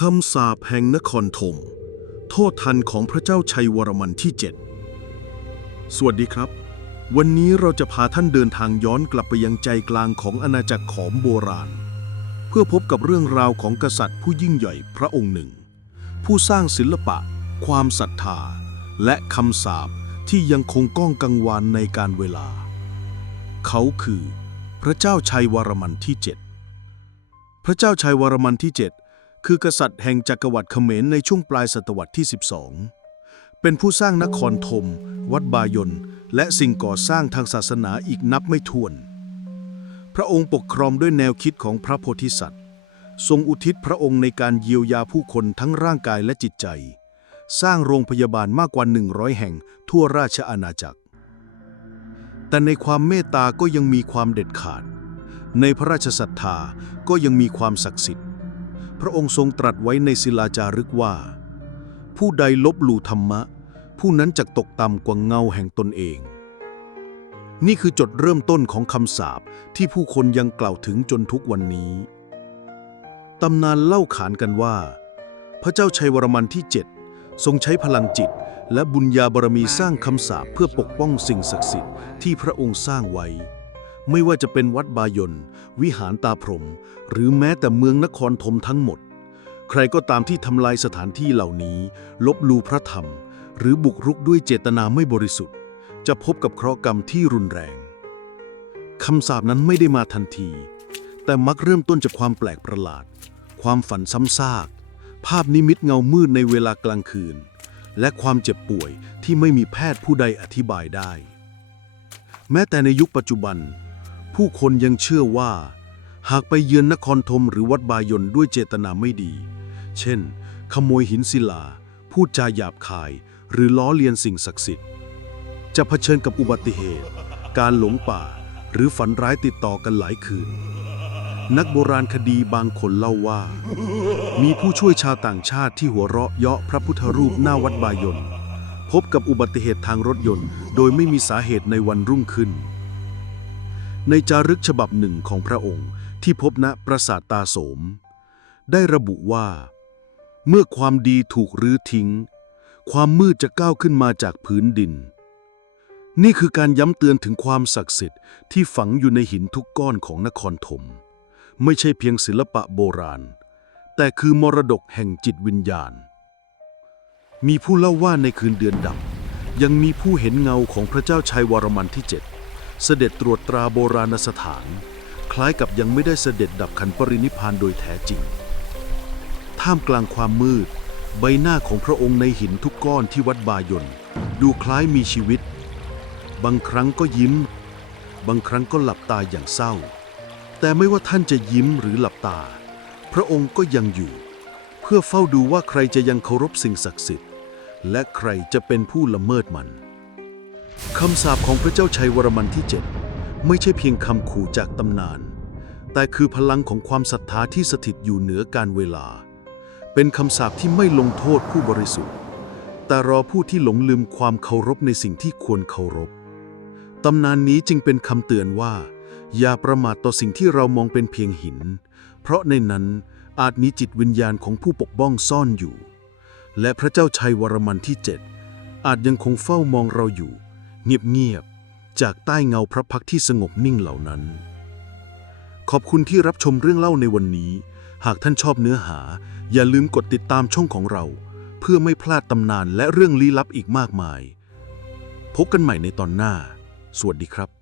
คำสาปแห่งนครธมโทษทันของพระเจ้าชัยวรมันที่ 7 สวัสดีครับ วันนี้เราจะพาท่านเดินทางย้อนกลับไปยังใจกลางของอาณาจักรขอมโบราณ เพื่อพบกับเรื่องราวของกษัตริย์ผู้ยิ่งใหญ่พระองค์หนึ่ง ผู้สร้างศิลปะ ความศรัทธา และคำสาปที่ยังคงก้องกังวานในการเวลา เขาคือ พระเจ้าชัยวรมันที่ 7 พระเจ้าชัยวรมันที่ 7 คือกษัตริย์แห่งจักรวรรดิเขมรในช่วงปลายศตวรรษที่ 12 เป็นผู้สร้างนครธม วัดบายน และสิ่งก่อสร้างทางศาสนาอีกนับไม่ถ้วน พระองค์ปกครองด้วยแนวคิดของพระโพธิสัตว์ ทรงอุทิศพระองค์ในการเยียวยาผู้คนทั้งร่างกายและจิตใจ สร้างโรงพยาบาลมากกว่า 100 แห่งทั่วราชอาณาจักร แต่ในความเมตตาก็ยังมีความเด็ดขาด ในพระราชศรัทธาก็ยังมีความศักดิ์สิทธิ์ พระองค์ทรงตรัสไว้ในศิลาจารึกว่า ผู้ใดลบหลู่ธรรมะ ผู้นั้นจะตกต่ำกว่าเงาแห่งตนเอง นี่คือจุดเริ่มต้นของคำสาปที่ผู้คนยังกล่าวถึงจนทุกวันนี้ ตำนานเล่าขานกันว่า พระเจ้าชัยวรมันที่ 7 ทรงใช้พลังจิตและบุญญาบารมีสร้างคำสาปเพื่อปกป้องสิ่งศักดิ์สิทธิ์ที่พระองค์สร้างไว้ ไม่ว่าจะเป็นวัดบายนวิหารตาพรหมหรือแม้แต่เมืองนครธมทั้งหมด ใครก็ตามที่ทำลายสถานที่เหล่านี้ ลบลูพระธรรม หรือบุกรุกด้วยเจตนาไม่บริสุทธิ์ จะพบกับเคราะห์กรรมที่รุนแรงคำสาปนั้นไม่ได้มาทันที แต่มักเริ่มต้นจากความแปลกประหลาด ความฝันซ้ำซาก ภาพนิมิตเงามืดในเวลากลางคืน และความเจ็บป่วยที่ไม่มีแพทย์ผู้ใดอธิบายได้ แม้แต่ในยุคปัจจุบัน ผู้คนยังเชื่อว่า หากไปเยือนนครธมหรือวัดบายนด้วยเจตนาไม่ดี เช่น ขโมยหินศิลา พูดจาหยาบคาย หรือล้อเลียนสิ่งศักดิ์สิทธิ์จะเผชิญกับอุบัติเหตุ การหลงป่า หรือฝันร้ายติดต่อกันหลายคืน นักโบราณคดีบางคนเล่าว่า มีผู้ช่วยชาวต่างชาติที่หัวเราะเยาะพระพุทธรูปหน้าวัดบายนพบกับอุบัติเหตุทางรถยนต์ โดยไม่มีสาเหตุในวันรุ่งขึ้น ในจารึกฉบับหนึ่งของพระองค์ที่พบณปราสาทตาโสม ได้ระบุว่า เมื่อความดีถูกรื้อทิ้ง ความมืดจะก้าวขึ้นมาจากพื้นดิน นี่คือการย้ำเตือนถึงความศักดิ์สิทธิ์ที่ฝังอยู่ในหินทุกก้อนของนครธม ไม่ใช่เพียงศิลปะโบราณ แต่คือมรดกแห่งจิตวิญญาณ มีผู้เล่าว่าในคืนเดือนดำยังมีผู้เห็นเงาของพระเจ้าชัยวรมันที่7 เสด็จตรวจตราโบราณสถาน คล้ายกับยังไม่ได้เสด็จดับขันปรินิพานโดยแท้จริง ท่ามกลางความมืด ใบหน้าของพระองค์ในหินทุกก้อนที่วัดบายนดูคล้ายมีชีวิต บางครั้งก็ยิ้ม บางครั้งก็หลับตาอย่างเศร้า แต่ไม่ว่าท่านจะยิ้มหรือหลับตา พระองค์ก็ยังอยู่ เพื่อเฝ้าดูว่าใครจะยังเคารพสิ่งศักดิ์สิทธิ์ และใครจะเป็นผู้ละเมิดมัน คำสาปของพระเจ้าชัยวรมันที่ 7 ไม่ใช่เพียงคำขู่จากตำนาน แต่คือพลังของความศรัทธาที่สถิตอยู่เหนือการเวลา เป็นคำสาปที่ไม่ลงโทษผู้บริสุทธิ์ แต่รอผู้ที่หลงลืมความเคารพในสิ่งที่ควรเคารพตำนานนี้จึงเป็นคำเตือนว่า อย่าประมาทต่อสิ่งที่เรามองเป็นเพียงหิน เพราะในนั้นอาจมีจิตวิญญาณของผู้ปกป้องซ่อนอยู่ และพระเจ้าชัยวรมันที่ 7 อาจยังคงเฝ้ามองเราอยู่ เงียบๆ จากใต้เงาพระพักที่สงบนิ่งเหล่านั้น ขอบคุณที่รับชมเรื่องเล่าในวันนี้ หากท่านชอบเนื้อหา อย่าลืมกดติดตามช่องของเรา เพื่อไม่พลาดตำนานและเรื่องลี้ลับอีกมากมาย พบกันใหม่ในตอนหน้า สวัสดีครับ